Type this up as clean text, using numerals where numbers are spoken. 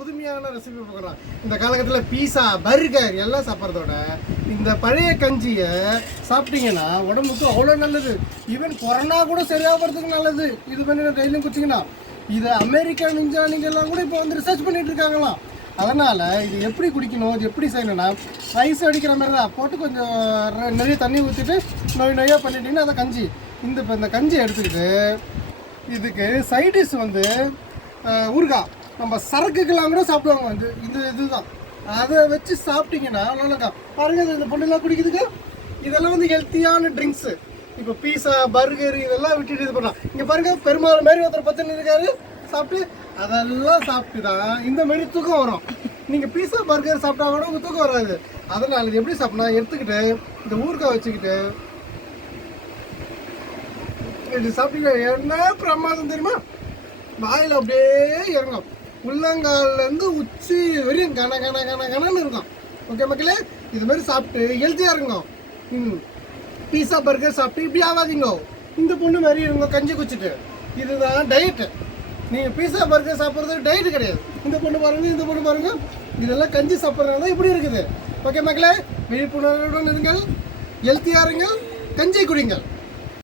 புதுமையான ரெசிபி பார்க்குறோம். இந்த காலகட்டத்தில் பீஸா பர்கர் எல்லாம் சாப்பிட்றதோட இந்த பழைய கஞ்சியை சாப்பிட்டீங்கன்னா உடம்புக்கு அவ்வளோ நல்லது. ஈவன் கொரோனா கூட சரியாகிறதுக்கு நல்லது. இது பண்ணி டெய்லியும் குடிச்சிங்கன்னா இது அமெரிக்கன் விஞ்ஞானிகள்லாம் கூட இப்போ வந்து ரிசர்ச் பண்ணிட்டு இருக்காங்களாம். அதனால் இது எப்படி குடிக்கணும், இது எப்படி செய்யணும்னா ரைஸ் அடிக்கிற மாதிரி தான் போட்டு கொஞ்சம் நிறைய தண்ணி ஊற்றிட்டு நொய்யாக பண்ணிட்டீங்கன்னா அதை கஞ்சி இப்போ இந்த கஞ்சி எடுத்துக்கிட்டு இதுக்கு சைடிஷ் வந்து ஊறுகாய் நம்ம சரக்குக்கெல்லாம் கூட சாப்பிடுவாங்க. வந்து இதுதான் அதை வச்சு சாப்பிட்டீங்கன்னா நல்லாக்கா பாருங்க. இந்த பொண்ணுலாம் குடிக்குதுங்க. இதெல்லாம் வந்து ஹெல்த்தியான ட்ரிங்க்ஸு. இப்போ பீஸா பர்கர் இதெல்லாம் விட்டுட்டு இது பண்ணலாம். இங்கே பாருங்க, பெருமாள் மாரி ஒருத்தர் பத்துன்னு இருக்காரு சாப்பிட்டு அதெல்லாம் சாப்பிட்டு தான் இந்த மாரி தூக்கம் வரும். நீங்கள் பீஸா பர்கர் சாப்பிட்டா கூட உங்கள் தூக்கம் வராது. அதனால் இது எப்படி சாப்பிட்னா எடுத்துக்கிட்டு இந்த ஊறுகாய் வச்சுக்கிட்டு இது சாப்பிட்டீங்கன்னா என்ன பிரமாதம் தெரியுமா? வாயில் அப்படியே இறங்கும். உள்ளங்கால்லேருந்து உச்சி வரையும் கனன்னு இருக்கும். ஓகே மக்களே, இது மாதிரி சாப்பிட்டு ஹெல்த்தியாக இருங்க. பீஸா பர்கர் சாப்பிட்டு இப்படி ஆகாதீங்க. இந்த பொண்ணு மாதிரி இருங்க கஞ்சி குச்சிட்டு. இதுதான் டயட்டு. நீங்கள் பீஸா பர்கர் சாப்பிட்றது டயட்டு கிடையாது. இந்த பொண்ணு பாருங்க இதெல்லாம் கஞ்சி சாப்பிட்றதுனால இப்படி இருக்குது. ஓகே மக்களே, விழிப்புணர்வுடன் இருங்கள், ஹெல்த்தியாக இருங்கள், கஞ்சி குடிங்கள்.